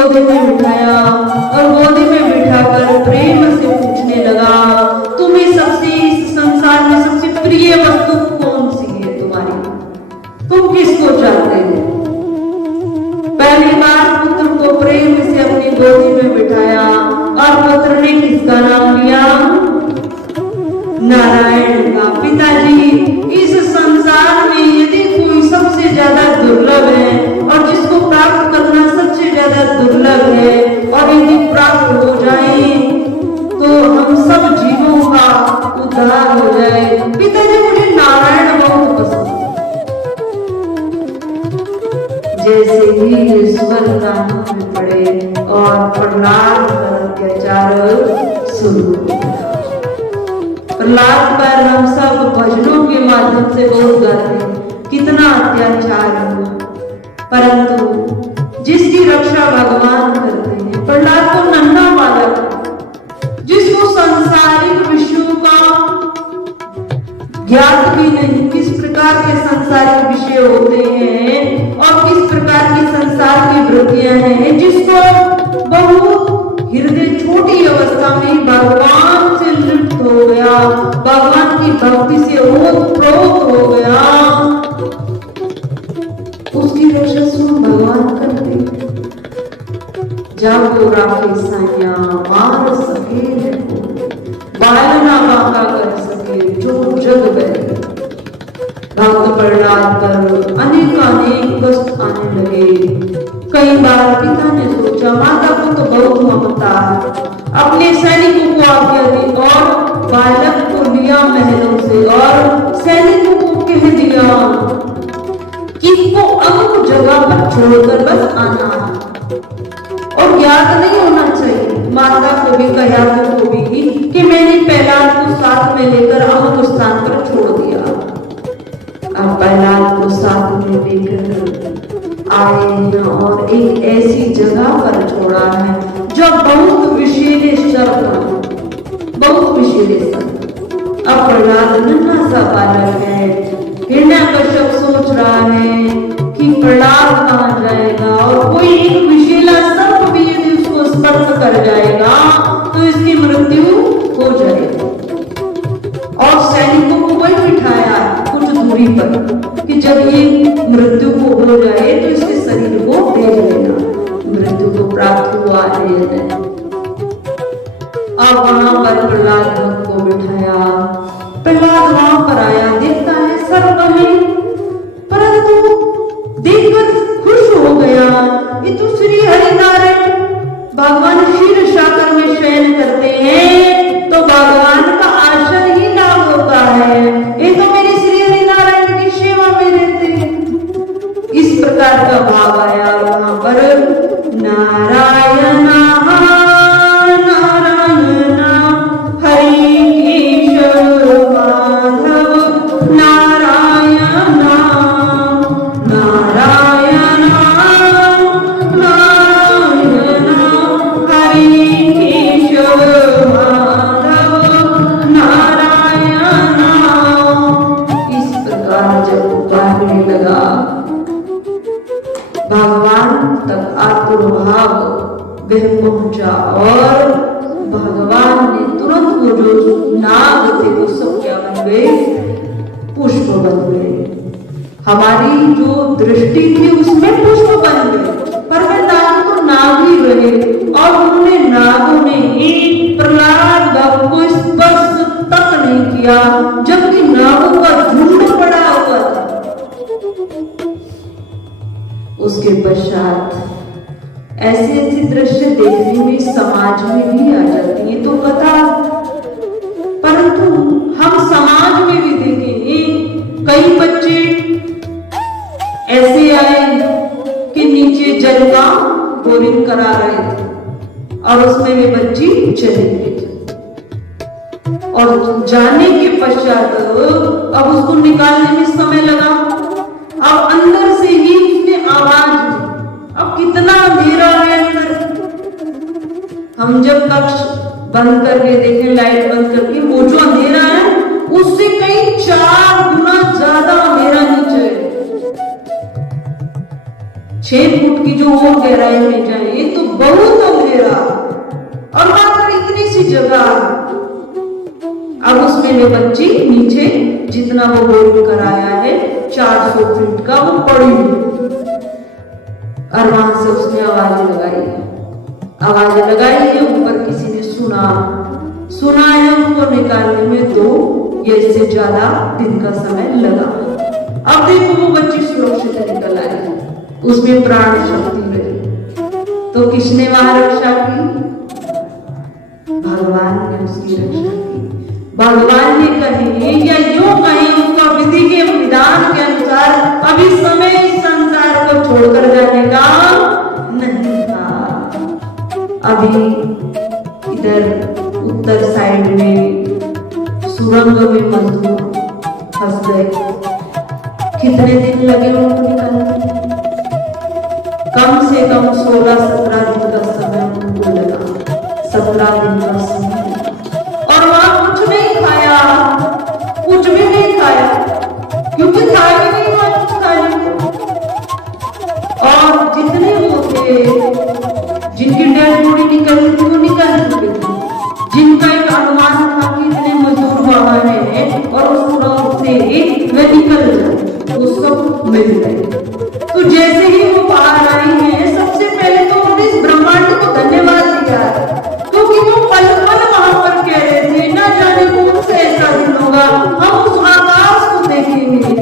गोदी में बिठाया और गोदी में बिठाकर प्रेम से पूछने लगा, तुम्हें सबसे इस संसार में सबसे प्रिय वस्तु कौन सी है तुम्हारी? तुम किसको चाहते हो? पहली बार पुत्र को प्रेम से अपनी गोदी में बिठाया और पुत्र ने किसका नाम लिया? नारायण का। पिताजी, इस संसार में यदि कोई सबसे ज्यादा दुर्लभ है और जिसको प्राप्त करना सबसे ज्यादा दुर्लभ है और यदि प्राप्त हो जाए तो हम सब जीवों का उद्धार हो जाए। पिताजी, मुझे नारायण बहुत पसंद है। जैसे ही ईश्वर नाम में पड़े और प्रहलाद पर अत्याचार शुरू हो गया। प्रहलाद पर हम सब भजनों के माध्यम से बहुत गाते हैं कितना अत्याचार हुआ, परंतु जिसकी रक्षा भगवान करते हैं। प्रहलाद तो नन्हा बालक जिसको सांसारिक विषयों का ज्ञात भी नहीं, किस प्रकार के सांसारिक विषय होते हैं और किस प्रकार की संसार की वृत्तियां हैं, जिसको बहुत हृदय छोटी अवस्था में भगवान से लिप्त हो गया, भगवान की भक्ति से ओतप्रोत हो गया, उसकी रक्षा स्वयं भगवान करते। जब वो राखे साया मार सके बालना बाका कर सके जो जग बैठे। भक्त प्रहलाद पर अनेक कष्ट आने लगे। कई बार पिता ने सोचा, माता को तो बहुत ममता है, अपने सैनिकों को आज्ञा दी और बालक को लिया महलों से और सैनिकों को कह दिया कि इसको अमुक जगह पर छोड़कर बस आना है और याद नहीं होना चाहिए। माता को भी कहा को भी कि मैंने प्रहलाद को साथ में लेकर अमुक स्थान पर छोड़ दिया। अब प्रहलाद को साथ में लेकर आए हैं और एक ऐसी जगह पर छोड़ा है जो बहुत विषैले सर्प, बहुत विषैले सर्प। अब प्रहलाद नन्हा सा बालक है। हिरण्यकश्यप सोच रहा है कि प्रहलाद कहाँ जाएगा और कोई एक विषैला सर्प भी यदि उसको स्पर्श कर जाएगा तो इसकी मृत्यु हो जाएगी। और सैनिकों को वही बिठाया कुछ दूरी पर कि जब ये मृत्यु को हो जाए तो इसके शरीर को भेज लेना, मृत्यु को प्राप्त हुआ है। अब वहां पर प्रहलाद भक्त को बिठाया। प्रहलाद वहां पर आया, देखता है सर्प है, परंतु देखकर खुश हो गया। ये तो श्री हरिनारायण भगवान क्षीर सागर में शयन करते हैं तो भगवान का आश्रय ही लाभ होता है। ये तो मेरे श्री हरिनारायण की सेवा में रहते हैं। इस प्रकार का भाव आया। वहां पर नारायण वह पहुंचा और भगवान ने तुरंत वो जो नाग थे वो सब क्या बन गए? पुष्प बन गए। हमारी जो दृष्टि थी उसमें पुष्प बन गए, पर वे नाग तो नाग ही रहे और उन्होंने नागों ने एक प्रहलाद भक्त को स्पर्श तक नहीं किया, जबकि नागों का झुंड पड़ा हुआ था। उसके पश्चात ऐसे ऐसे दृश्य देखने में समाज में भी आ जाती है तो कथा, परंतु हम समाज में भी देखेंगे कई बच्चे ऐसे आए कि नीचे जल का बोरिंग करा रहे थे और उसमें वे बच्ची चली गई और जाने के पश्चात अब उसको निकालने में समय लगा। अब अंदर से ही उसने आवाज, अब कितना अंधेरा है अंदर। हम जब कक्ष बंद करके देखें, लाइट बंद करके, वो जो अंधेरा है उससे कई 4 गुना ज्यादा अंधेरा नीचे है। 6 फुट की जो और गहराई में जाए तो बच्ची नीचे जितना वो बोरिंग कराया है 400 फीट का वो पड़ी और वहां से उसने आवाज लगाई है। ऊपर किसी ने सुना है उसको निकालने में तो ये इससे ज्यादा दिन का समय लगा। अब देखो वो बच्ची सुरक्षित निकल आई, उसमें प्राण शक्ति रही। तो किसने वहां रक्षा की? भगवान ने उसकी रक्षा की। भगवान ने कहे या यूं कहे उसका विधि के विधान के अनुसार अभी समय इस संसार को छोड़कर जाने का नहीं था। अभी इधर उत्तर साइड में सुरंग में मजदूर फंस गए। कितने दिन लगे उनको निकालने? कम से कम 16-17 दिन का समय उनको लगा। 17 दिन का समय, और वहां कुछ नहीं खाया, कुछ भी नहीं खाया, क्योंकि था ही नहीं वहां कुछ खाने को। और जितने वो थे जिनकी डेड बॉडी निकल चुके थे, जिनका एक अनुमान था कि इतने मजदूर बाहर है और उस सुरंग से वे निकल जाए, वो सब मिल गए। तो जैसे ही वो बाहर आई है, सबसे पहले तो उन्होंने इस ब्रह्मांड को धन्यवाद दिया, क्योंकि वो पल पल वहां पर कह रहे थे ना जाने कौन से ऐसा दिन होगा हम उस आकाश को देखेंगे,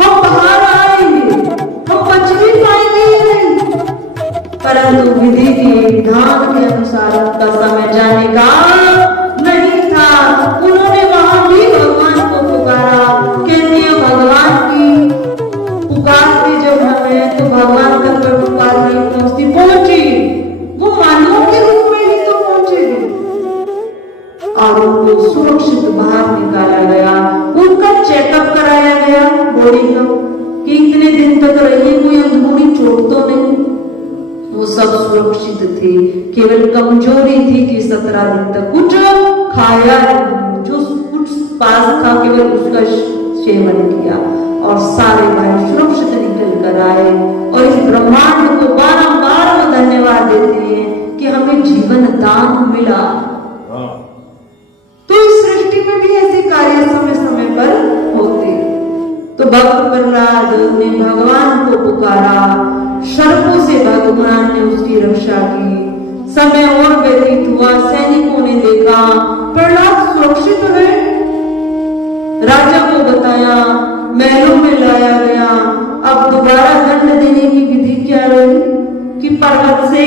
हम बाहर आएंगे, हम बच भी पाएंगे या नहीं। परंतु विधि के विधान के अनुसार उनका समय जाने का नहीं था। उन्होंने वहां भी भगवान को पुकारा। कहते हैं भगवान की पुकार से जब हमें, तो भगवान तक पर पुकार नहीं पहुंची, वो मानव के रूप में ही तो पहुंचेगी। और उनको सुरक्षित बाहर निकाला गया, उनका चेकअप कराया गया बॉडी का कि इतने दिन तक रहिए, कोई अंदरूनी चोट तो नहीं। वो सब सुरक्षित थे, केवल कमजोरी थी कि 17 दिन तक कुछ खाया, जो कुछ पास था केवल उसका सेवन किया। और सारे भाई सुरक्षित निकल कर आए और इस ब्रह्मांड को बारंबार वो धन्यवाद देते हैं कि हमें जीवन दान मिला। तो इस सृष्टि में भी ऐसे कार्य समय समय पर होते। तो भक्त प्रहलाद ने भगवान को पुकारा, सर्पों से भगवान ने उसकी रक्षा की। समय और व्यतीत हुआ, सैनिकों ने देखा प्रहलाद सुरक्षित है, राजा को बताया, महलों में लाया गया। अब दोबारा दंड देने की विधि क्या रही कि पर्वत से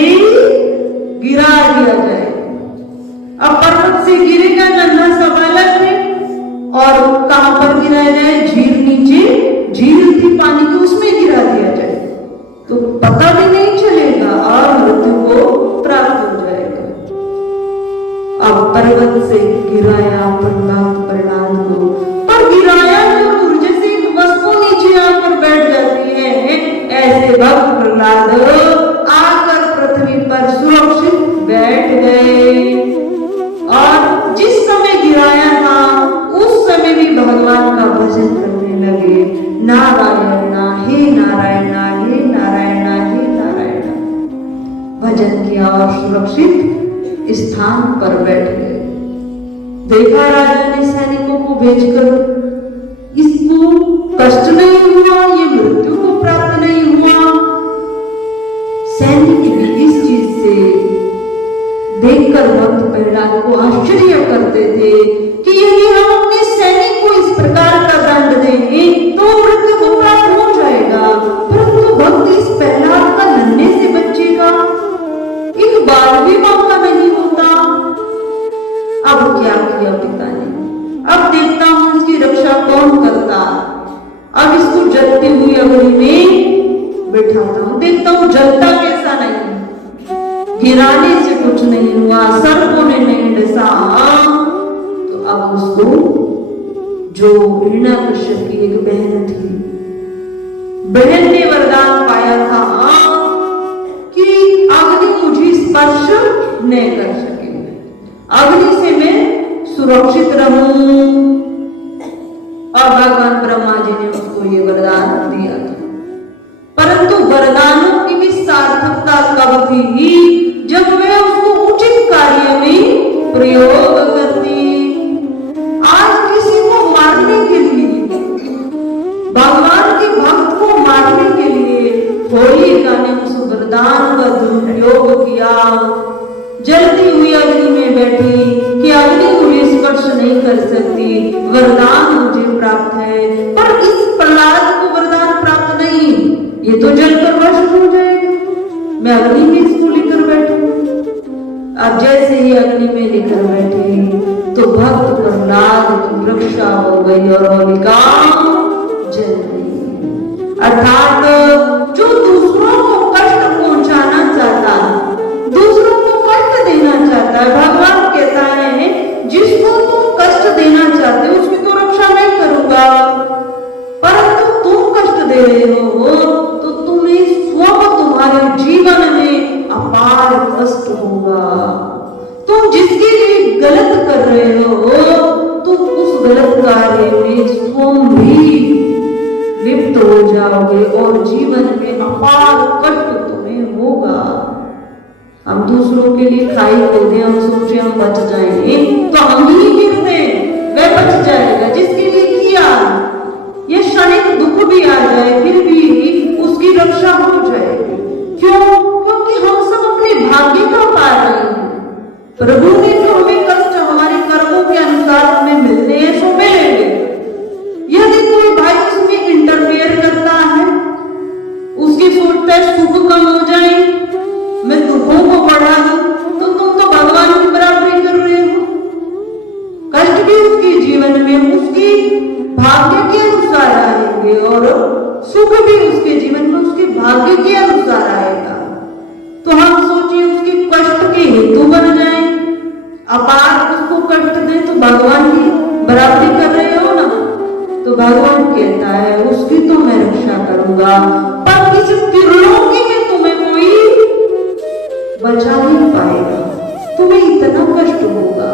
गिरा दिया जाए। अब पर्वत से गिरेगा नन्हा सा बालक है, और कहां पर गिराया जाए? झील, नीचे झील थी पानी की, उसमें गिरा दिया जाए तो पता भी नहीं चलेगा और मृत्यु को प्राप्त हो जाएगा। अब पर्वत से गिराया प्रहलाद को, पर गिराया जरूर, जैसे एक वस्तु नीचे आकर बैठ जाती है, ऐसे भक्त प्रहलाद आकर पृथ्वी पर सुरक्षित बैठ गए। और जिस समय गिराया था उस समय भी भगवान का भजन करने लगे, नारायण हे नारायण हे नारायण हे नारायण। भजन किया और सुरक्षित स्थान पर बैठ गए। देखा राजा ने सैनिकों को भेजकर, इसको कष्ट नहीं हुआ, ये मृत्यु को प्राप्त नहीं हुआ। सैनिक भी इस चीज से देखकर भक्त प्रहलाद को आश्चर्य करते थे कि यदि हम अपने सैनिक को इस प्रकार का दंड देंगे तो मृत्यु को प्राप्त हो जाएगा, परंतु भक्त इस प्रहलाद का नन्हे से बचेगा, एक बार भी मौका नहीं होता। अब क्या किया पिता ने? अब देखता हूं इसकी रक्षा कौन करता। अब इसको जलती हुई अग्नि में बैठाता हूं, देखता हूं जलता कैसा नहीं। गिराने से कुछ नहीं हुआ, सर्पों ने नहीं डसा। तो अब उसको, जो हिरण्यकश्यप की एक बहन थी, बहन ने वरदान पाया था कि अग्नि मुझे स्पर्श नहीं कर सकेगी, अग्नि से मैं सुरक्षित रहूं। और भगवान ब्रह्मा जी ने उसको ये वरदान दिया था। परंतु वरदानों की भी सार्थकता कब थी? जब वे उसको उचित कार्य में प्रयोग करती। आज की वरदान का दुरुपयोग किया, जलती हुई अग्नि में बैठी कि अग्नि मुझे स्पर्श नहीं कर सकती, वरदान मुझे प्राप्त है। पर इस प्रहलाद को वरदान प्राप्त नहीं, ये तो जलकर भस्म हो जाएगा, मैं अग्नि में इसको लेकर बैठू। अब जैसे ही अग्नि में लेकर बैठे तो भक्त प्रहलाद की रक्षा हो गई और होलिका जल गई। अर्थात जो दूसरों को कष्ट पहुंचाना चाहता है, दूसरों को कष्ट देना चाहता है, भगवान कहता है जिसको तुम कष्ट देना चाहते हो उसकी तो रक्षा नहीं करूंगा, परंतु तुम कष्ट दे रहे हो तो तुम्हें स्वयं तुम्हारे जीवन में अपार कष्ट होगा। तुम जिसके लिए गलत कर रहे हो तुम उस गलत कार्य में स्वयं भी लिप्त हो जाओगे और जीवन में अपार कष्ट तुम्हें होगा। हम दूसरों के लिए खाई खोदे, हम सोचे हम बच जाएंगे तो हम ही गिर दें, वह बच जाएगा जिसके लिए किया। ये क्षणिक दुख भी आ जाए फिर भी उसकी रक्षा हो जाएगी। क्यों? क्योंकि हम सब अपने भाग्य का पा रहे हैं। प्रभु ने जो हमें कष्ट हमारे कर्मों के अनुसार हमें मिलने हैं सो मिलेंगे। यदि कोई भाई उसमें इंटरफेयर करता है, उसकी सोचता है सुख कम हो जाए, मैं दुखों को बढ़ा दूं, तो तुम तो भगवान की बराबरी कर रहे हो। कष्ट भी उसके जीवन में उसकी भाग्य के अनुसार आएंगे और सुख भी उसके जीवन में उसके भाग्य के अनुसार आएगा। तो हम सोचिए उसके कष्ट के हेतु बन जाए, अपार उसको कष्ट दे तो भगवान की बराबरी कर रहे हो ना। तो भगवान कहता है उसकी तो मैं रक्षा करूंगा, पर इस त्रिलोकी में तुम्हें कोई बचा नहीं पाएगा, तुम्हें इतना कष्ट होगा।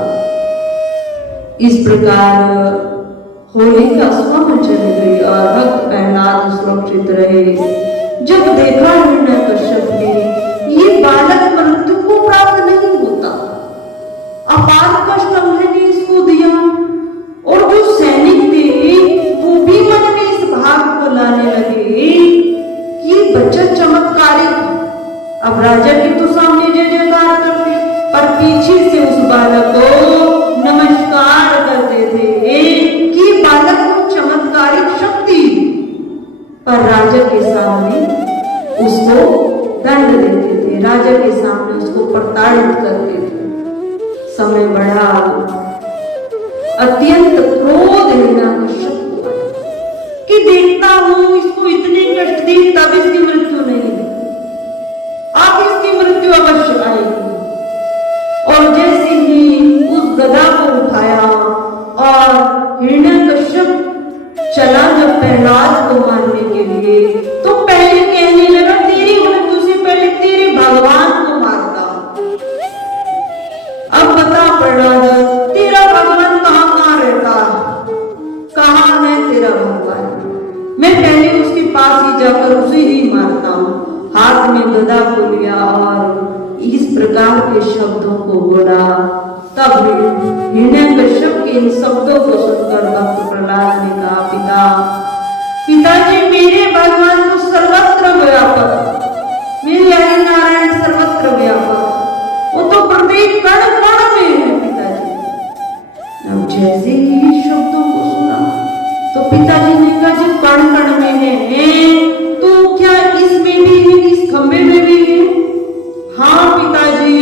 इस प्रकार होलिका स्वयं चली गई और भक्त प्रहलाद सुरक्षित रहे। जब देखा हिरण्यकश्यप ने ये बालक मृत्यु को प्राप्त नहीं होता, अपार कष्ट हमने ने इसको दिया, और जो सैनिक थे वो भी मन में इस भाग को लाने लगे कि ये बच्चा चमत्कारिक। अब राजा के तो सामने जय जयकार करते, पर पीछे से उस बालक को नमस्कार करते थे कि बालक को चमत्कारिक शक्ति, पर राजा के सामने उसको दंड देते थे, राजा के सामने उसको प्रताड़ित करते थे। समय बढ़ा, अत्यंत क्रोध हिरण्यकश्यप को कि देखता हूं इसको इतने कष्ट दिए तब इसकी मृत्यु नहीं हुई, अब इसकी मृत्यु अवश्य आएगी। और जैसे ही उस गदा को उठाया और हिरण्यकश्यप चला जब प्रहलाद को मारने के लिए, तो पहले कहने लगा तेरी मृत्यु से पहले तेरे भगवान को मारता। अब बता प्रहलाद, तेरा भगवान कहाँ कहाँ रहता है, कहाँ है तेरा भगवान? मैं पहले उसके पास ही जाकर उसे ही मारता हूँ। हाथ में गदा को लिया और इस प्रकार के शब्दों को बोला। तब हिरण्यकश्यप के इन शब्दों को सुनकर भक्त प्रहलाद ने कहा, पिताजी मेरे भगवान तो सर्वत्र व्यापक, मेरे हरि नारायण सर्वत्र व्यापक, वो तो प्रत्येक कण कण में है पिताजी। अब जैसे ही शब्दों को सुना तो पिताजी ने कहा जब कण कण में है तो क्या इसमें भी है, इस खंबे में भी है? हाँ पिताजी,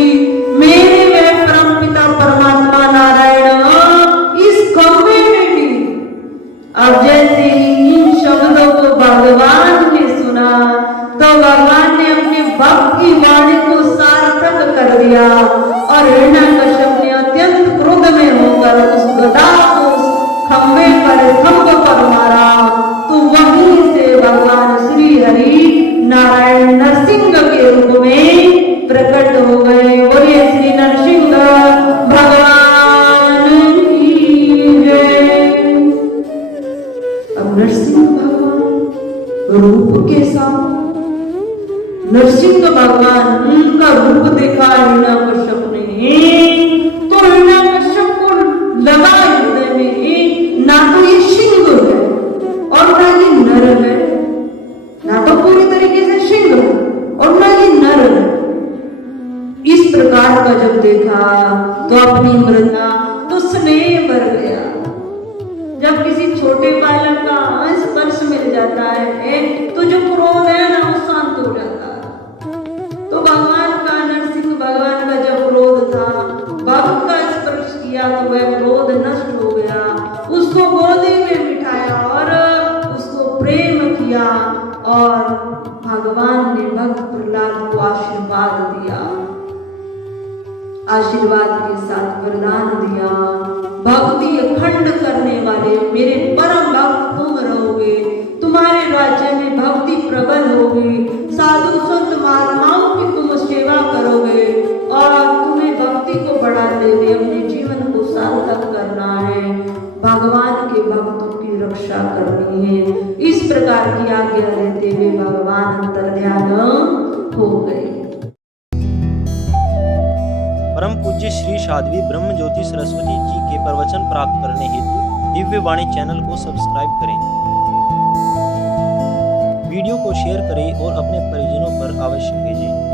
मेरे वह परम पिता परमात्मा नारायण इस खंबे में भी। अब जैसे ही इन शब्दों को भगवान ने सुना तो भगवान ने अपने भक्त की वाणी को सार्थक कर दिया और हिरण्यकश्यप ने अत्यंत क्रोध में होकर उस गदा को खंबे खंभ पर मारा। तो वहीं से भगवान श्री हरि नारायण नरसिंह के रूप में प्रकट हो गए। बोलिए श्री नरसिंह भगवान की जय। अब नरसिंह भगवान रूप के साथ नरसिंह भगवान उनका रूप देखा हिरण्यकश्यप ने, तो हिरण्यकश्यप को लगा हृदय में ना तो ये सिंह है और ना ये नर है, ना तो पूरी तरीके से सिंह है और ना ये नर परिवार का जब देखा तो अपनी मृदा तो स्नेह भर गया। जब किसी छोटे बालक का स्पर्श मिल जाता है तो जो क्रोध है ना वो शांत हो जाता है। तो भगवान का नरसिंह भगवान का जब क्रोध था, भक्त का स्पर्श किया तो वह क्रोध नष्ट हो गया। उसको गोदी में बिठाया और उसको प्रेम किया और भगवान ने भक्त प्रहलाद को आशीर्वाद दिया। आशीर्वाद के साथ वरदान दिया, भक्ति अखंड करने वाले मेरे परम भक्त तुम रहोगे, तुम्हारे राज्य में भक्ति प्रबल होगी, साधु संत महात्माओं की तुम सेवा करोगे और तुम्हें भक्ति को बढ़ाते हुए अपने जीवन को सार्थक करना है, भगवान के भक्तों की रक्षा करनी है। इस प्रकार की आज्ञा देते हुए भगवान अंतर्ध्यान हो गए। परम पूज्य श्री साध्वी ब्रह्म ज्योति सरस्वती जी के प्रवचन प्राप्त करने हेतु दिव्य वाणी चैनल को सब्सक्राइब करें, वीडियो को शेयर करें और अपने परिजनों पर अवश्य भेजें।